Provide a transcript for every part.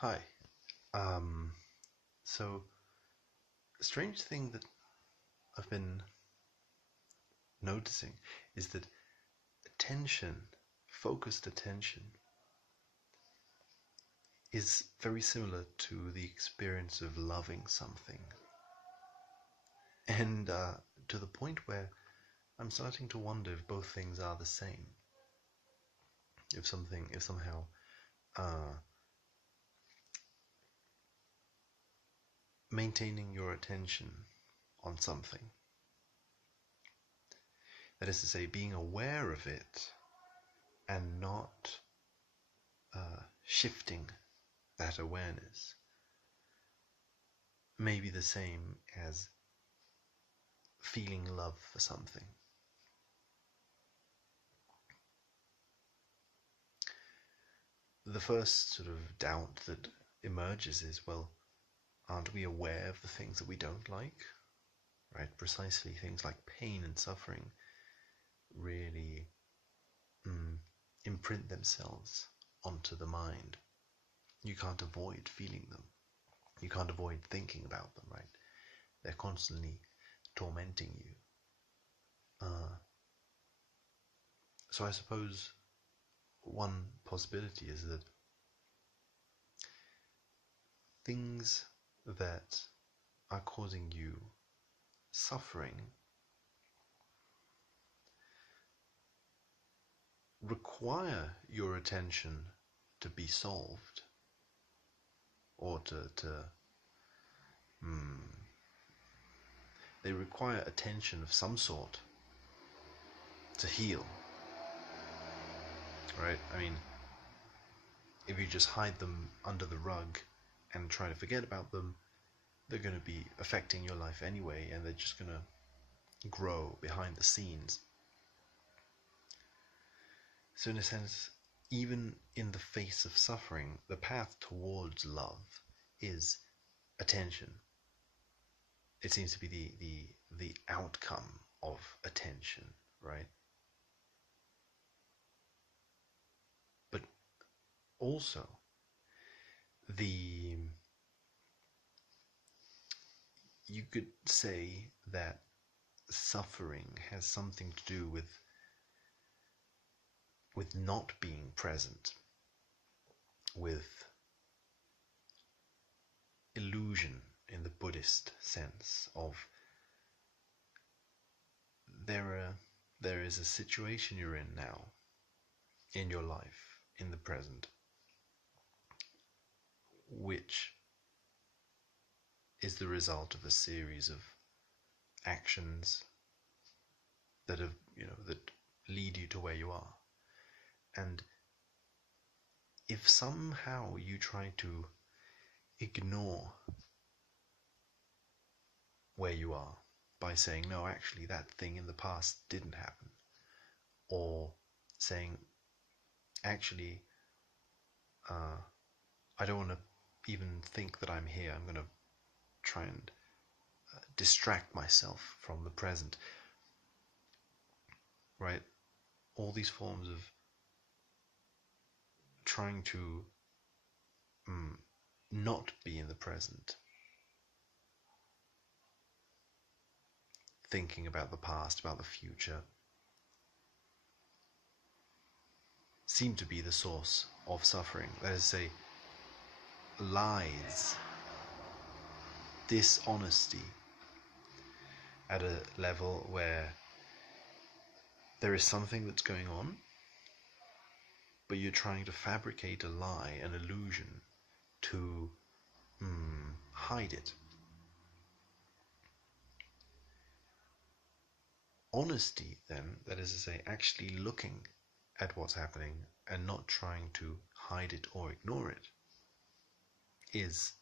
Hi. Um, so, a strange thing that I've been noticing is that attention, focused attention, is very similar to the experience of loving something. And to the point where I'm starting to wonder if both things are the same. If somehow uh, maintaining your attention on something, that is to say, being aware of it and not shifting that awareness may be the same as feeling love for something. The first sort of doubt that emerges is, well, aren't we aware of the things that we don't like? Right? Precisely things like pain and suffering really mm, imprint themselves onto the mind. You can't avoid feeling them. You can't avoid thinking about them, right? They're constantly tormenting you. So I suppose one possibility is that things that are causing you suffering require your attention to be solved or hmm, they require attention of some sort to heal, right? I mean, if you just hide them under the rug and try to forget about them, they're going to be affecting your life anyway, and they're just going to grow behind the scenes. So in a sense, even in the face of suffering, the path towards love is attention. It seems to be the outcome of attention, right? But also the you could say that suffering has something to do with not being present, with illusion in the Buddhist sense of there is a situation you're in now, in your life, in the present, which is the result of a series of actions that have, that lead you to where you are. And if somehow you try to ignore where you are by saying, no, actually, that thing in the past didn't happen, or saying, actually, I don't want to even think that I'm here, I'm going to try and distract myself from the present, right? All these forms of trying to not be in the present, thinking about the past, about the future, seem to be the source of suffering. That is to say, lies, dishonesty at a level where there is something that's going on, but you're trying to fabricate a lie, an illusion, to hide it. Honesty, then, that is to say, actually looking at what's happening and not trying to hide it or ignore it, is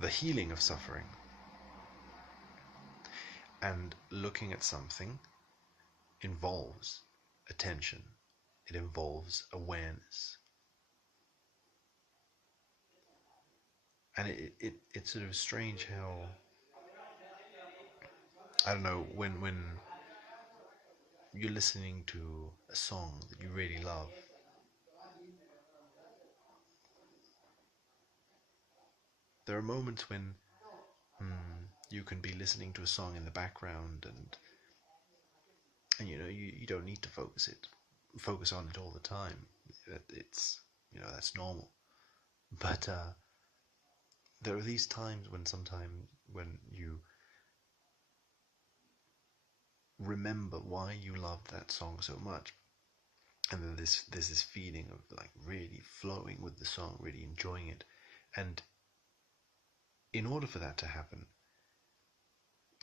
the healing of suffering. And looking at something involves attention, it involves awareness. And it's sort of strange how, I don't know, when you're listening to a song that you really love There are moments when you can be listening to a song in the background, and you don't need to focus on it all the time. It's that's normal. But there are these times when you remember why you loved that song so much, and then there's this feeling of like really flowing with the song, really enjoying it. And in order for that to happen,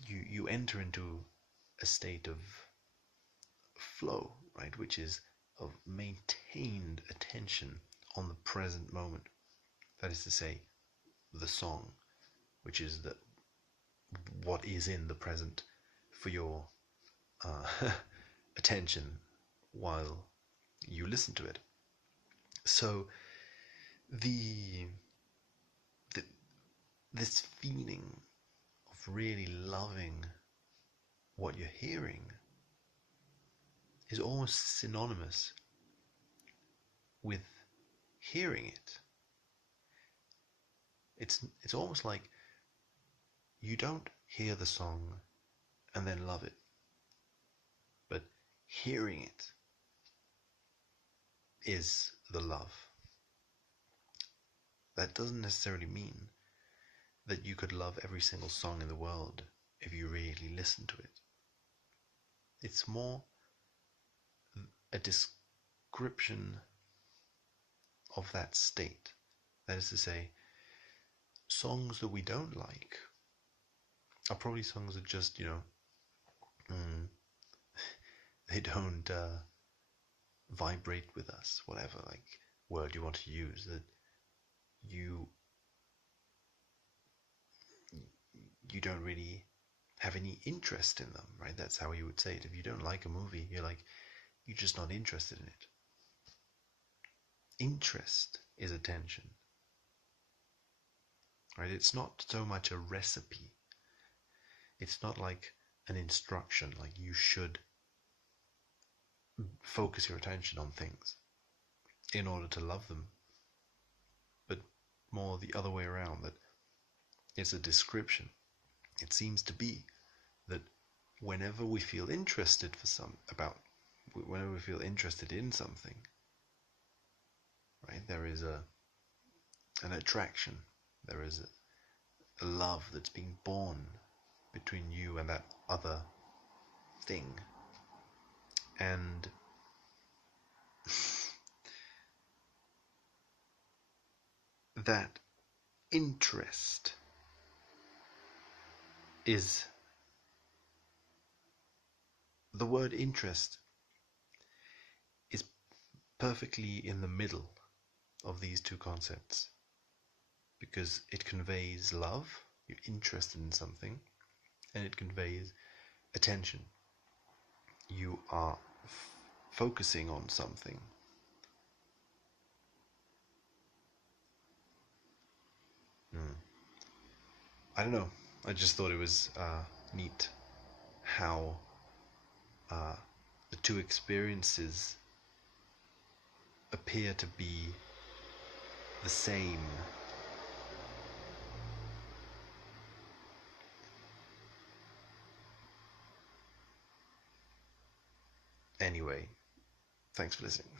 you enter into a state of flow, right, which is of maintained attention on the present moment. That is to say, the song, which is what is in the present for your attention while you listen to it. So the, the this feeling of really loving what you're hearing is almost synonymous with hearing it. It's almost like you don't hear the song and then love it, but hearing it is the love. That doesn't necessarily mean that you could love every single song in the world if you really listen to it. It's more a description of that state. That is to say, songs that we don't like are probably songs that just, they don't vibrate with us, whatever like word you want to use, that you you don't really have any interest in them, right? That's how you would say it. If you don't like a movie, you're just not interested in it. Interest is attention, right? It's not so much a recipe. It's not like an instruction, like you should focus your attention on things in order to love them, but more the other way around, that it's a description. It seems to be that whenever we feel interested whenever we feel interested in something, right, there is an attraction, there is a love that's being born between you and that other thing. And that interest is the word interest is perfectly in the middle of these two concepts, because it conveys love, you're interested in something, and it conveys attention, you are focusing on something. I don't know, I just thought it was neat how the two experiences appear to be the same. Anyway, thanks for listening.